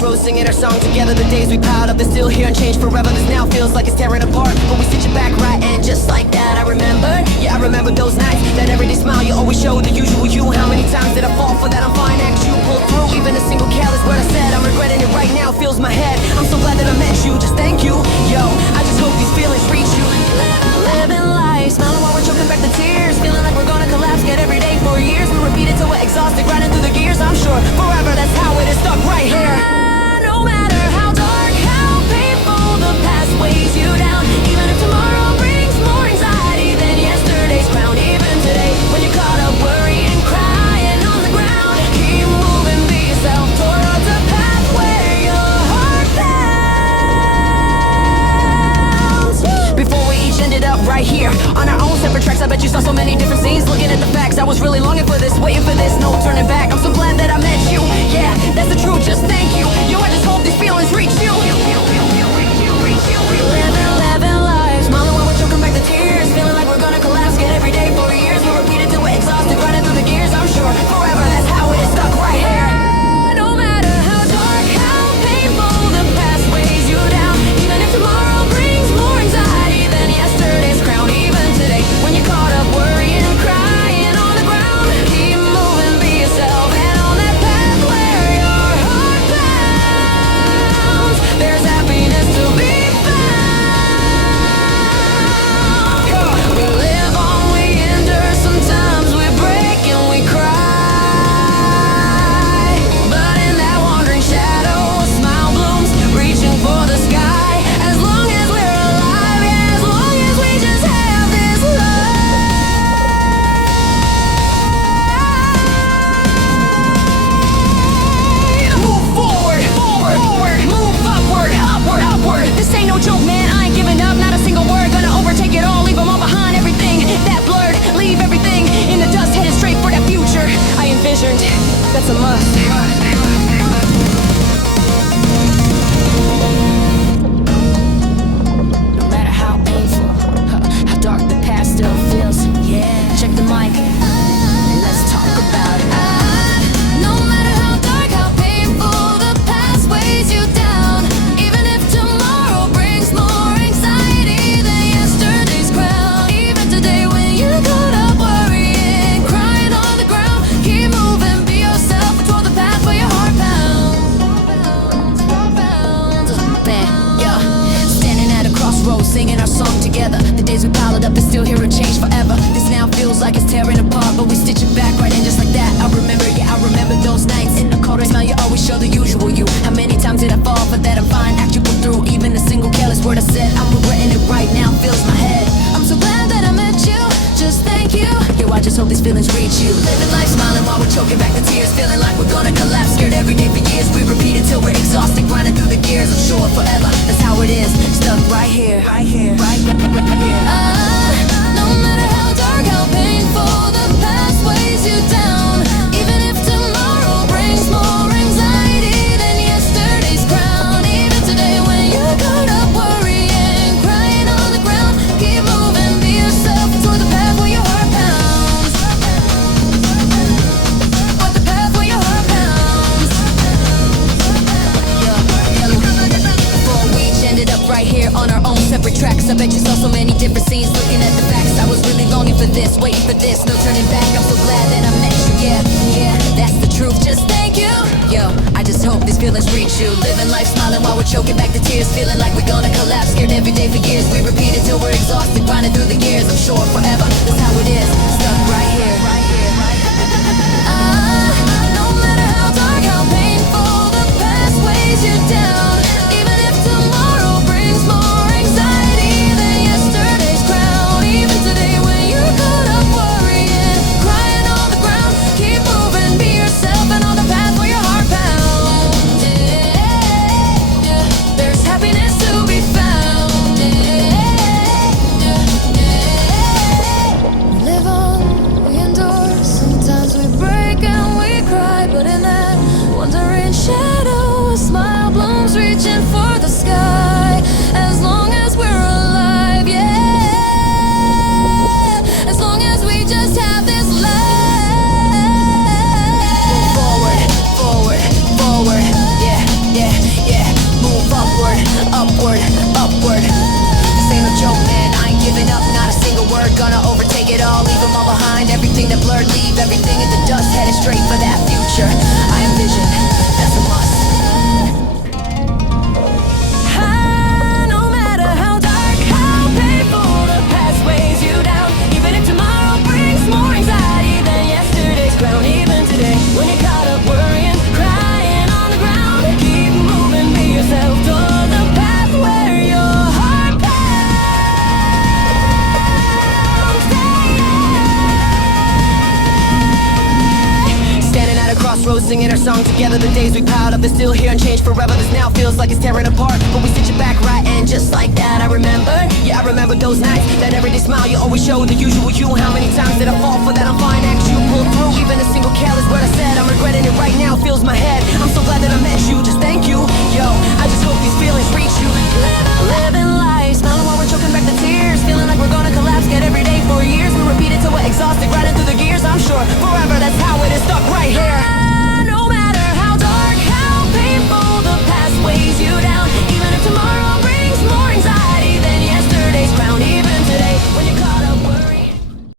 crossroads, singing our song together. The days we piled up, they're still here unchanged forever. This now feels like it's tearing apart, but we stitch it back right, and just like that I remember. Yeah, I remember those nights, that everyday smile you always showed, the usual you. How many times did I fall for that? I'm fine, act you pull through. Even a single careless word I said, I'm regretting it right now, fills my head. I'm so glad that I met you, just thank you. Yo, I just hope these feelings reach you. Living life, smiling while we're choking back the tears, feeling like we're gonna collapse, get every day for years. We repeat it till we're exhausted, grinding through the gears. I'm sure forever that's how it is, stuck right here. No matter how dark, how painful, the past weighs you down. Even if tomorrow brings more anxiety than yesterday's crown. Even today, when you're caught up worrying, crying on the ground, keep moving, be yourself towards a path where your heart pounds. Before we each ended up right here on our own separate tracks, I bet you saw so many different scenes. Looking at the facts, I was really longing for this, waiting for this, no turning back. I'm so glad that I met you. Yeah, that's the truth, just thank you. Yo, I just hope these feelings reach you. Living life, smiling while we're choking back the tears, feeling like we're gonna collapse, get every day for years. We repeat it till we're exhausted, grinding through the gears. I'm sure forever that's how it is, stuck right here. No matter how dark, how painful, the past weighs you down. Even if tomorrow brings more anxiety than yesterday's crown. Even today, when you're caught up worrying, crying on the ground, keep moving, be yourself, and on that path where your heart pounds, there's happiness to be found. We live on, we endure, sometimes we break and we cry, but in that wandering shadow, a smile blooms, reaching for the sky. As long as we're alive, yeah, as long as we just have this life. Move forward, forward, forward, move upward, upward, upward. This ain't no joke, man, I ain't giving up, not a single word, gonna overtake it all, leave them all behind, everything that blurred, leave everything in the dust, headed straight for that future I envisioned, that's a must. No matter how painful, how dark the past still feels, yeah, check the mic, let's talk about it. No matter how dark, how painful, the past weighs you down. Even if tomorrow brings more anxiety than yesterday's crown. Even today when you're caught up worrying, crying on the ground, keep moving, be yourself toward the path where your heart pounds. Man, yeah, standing at a crossroads, singing our song together. The days we piled up, they're still here to change forever. This now feels like it's tearing apart, but we stitch it back right in just like that. I remember, yeah, I remember those nights in the cold smell. You always show the usual you. How many times did I fall for that? I'm fine, act you pull through. Even a single careless word I said, I'm regretting it right now, fills my head. I'm so glad that I met you, just thank you. Yo, I just hope these feelings reach you. Living life, smiling while we're choking back the tears, feeling like we're gonna collapse, scared every day for years. We repeat it till we're exhausted, grinding through the gears. I'm sure forever that's how it is, stuck right here, right here, right here. No matter how dark, how painful, the past weighs you down. Even if tomorrow brings more anxiety than yesterday's crown. Even today when you're caught up worrying, crying on the ground, keep moving, be yourself toward the path where your heart pounds. Toward the path where your heart pounds. Before we each ended up right here on our own separate tracks, I bet you saw so many different scenes. Looking at the facts, I was really longing for this, waiting for this, no turning back. I'm so glad that I met you, yeah, yeah, that's the truth, just thank you. Yo, I just hope these feelings reach you. Living life, smiling while we're choking back the tears, feeling like we're gonna collapse, scared every day for years. We repeat it till we're exhausted, grinding through the gears. I'm sure forever that's how it is, stuck right here, right here, right here. No matter how dark, how painful, the past weighs you down. Even if tomorrow brings more anxiety than yesterday's crown. Even today when you're caught up worrying, crying on the ground, keep moving, be yourself, and on the path where your heart pounds. Yeah, there's happiness to be found. Live on. song together. The days we piled up, they're still here unchanged forever. This now feels like it's tearing apart, but we stitch it back right, and just like that I remember. Yeah, I remember those nights, that everyday smile you always show, the usual you. How many times did I fall for that? I'm fine, act you pull through. Even a single careless word I said, I'm regretting it right now, fills my head. I'm so glad that I met you, just thank you.